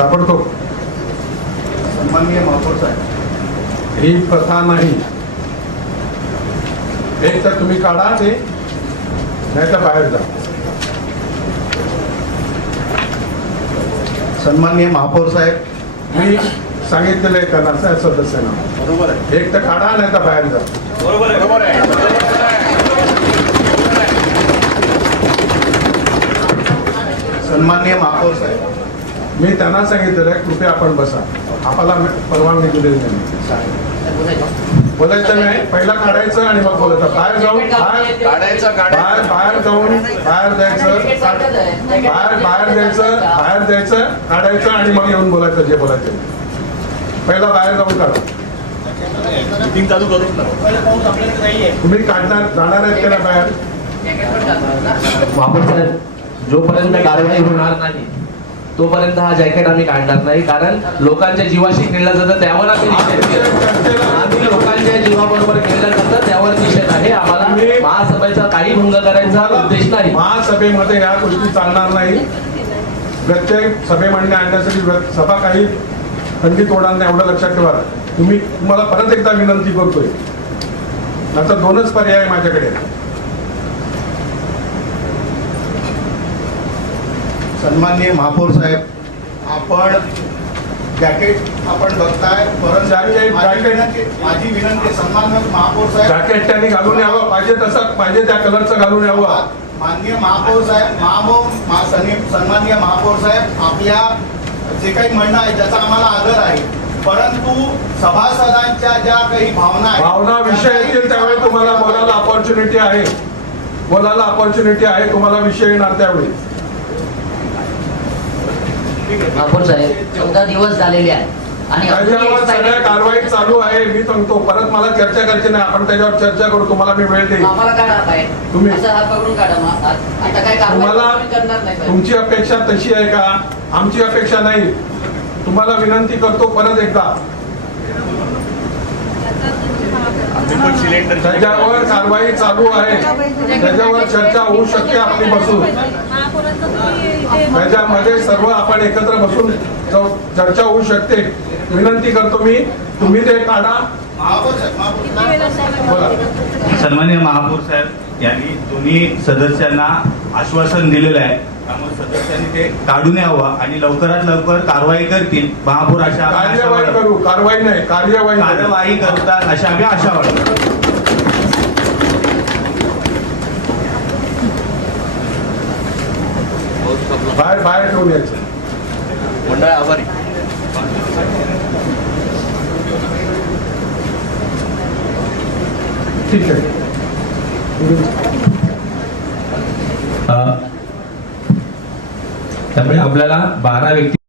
ताबडतोब. सन्माननीय महापौर साहेब, ही प्रथा नाही. एक तर तुम्ही काढा ते, नाही तर बाहेर जा. सन्माननीय महापौर साहेब, मी सांगितलेलं आहे त्यांना सदस्यांना, बरोबर आहे. एक तर काढा नाही तर बाहेर जा. बरोबर आहे. बरोबर आहे. सन्माननीय महापौर साहेब, मी त्यांना सांगितलेलं आहे कृपया आपण बसा. आम्हाला परवानगी दिलेली नाही. बोलायचं नाही, पहिला काढायचं आणि मग बोलायचं. बाहेर जाऊन बाहेर जाऊन बाहेर द्यायचं, बाहेर द्यायचं, काढायचं आणि मग येऊन बोलायचं जे बोलायचं. पहिला बाहेर जाऊन काढा. तुम्ही जाणार आहेत का बाहेर? महापौर साहेब, जोपर्यंत कारवाई होणार नाही तोपर्यंत हा जॅकेट आम्ही काढणार नाही. कारण लोकांच्या जीवाशी खेळलं जातं त्यावर आम्ही लोकांच्या जीवाबरोबर खेळलं जातं त्यावर निषेध आहे. आम्हाला महासभेचा काही भंग करायचा उद्देश नाही. महासभेमध्ये या गोष्टी चालणार नाही. प्रत्येक सभेमध्ये आणण्यासाठी सभा काही खंडित होणार नाही, एवढं लक्षात ठेवा. तुम्हाला परत एकदा विनंती करतोय, आता दोनच पर्याय आहे माझ्याकडे. सन्माननीय महापौर साहेब, आपण जॅकेट आपण बघताय, परंतु माझी विनंती सन्माननीय महापौर साहेब, जॅकेट त्यांनी घालून यावं, पाहिजे तसं पाहिजे त्या कलरचं घालून यावं. माननीय महापौर साहेब, सन्माननीय महापौर साहेब, आपल्या जे काही म्हणणं आहे त्याचा आम्हाला आदर आहे, परंतु सभासदांच्या ज्या काही भावना विषय येतील त्यावेळी तुम्हाला बोलायला अपॉर्च्युनिटी आहे, तुम्हाला विषय येणार त्यावेळी. महापौर साहेब, 14 दिवस झालेले आहेत आणि त्याच्यावर सगळ्या कारवाई चालू आहे. मी सांगतो, परत मला चर्चा करायची नाही, आपण त्याच्यावर चर्चा करू. तुम्हाला मी वेळ देईन. आम्हाला काढा बाहेर, तुम्ही असं हात पकडून काढा. आता काय तुम्हाला करणार नाही. तुमची अपेक्षा तशी आहे का? आमची अपेक्षा नाही. तुम्हाला विनंती करतो परत एकदा, त्याच्यावर कारवाई चालू आहे, त्याच्यावर चर्चा होऊ शकते आपली बसून. त्याच्यामध्ये सर्व आपण एकत्र बसून चर्चा होऊ शकते. विनंती करतो मी, तुम्ही ते काढा. सन्माननीय महापौर साहेब यांनी दोन्ही सदस्यांना आश्वासन दिलेलं आहे, त्यामुळे सदस्यांनी ते काढून यावं आणि लवकरात लवकर कारवाई करतील. महापौर अशा कार्यवाही करू, कारवाई नाही, कार्यवाही करतात अशा आम्ही आशा वाटतो. बाहेर ठेवून यायचं. मंडळ आभारी. ठीक आहे. त्यामुळे आपल्याला 12 व्यक्ती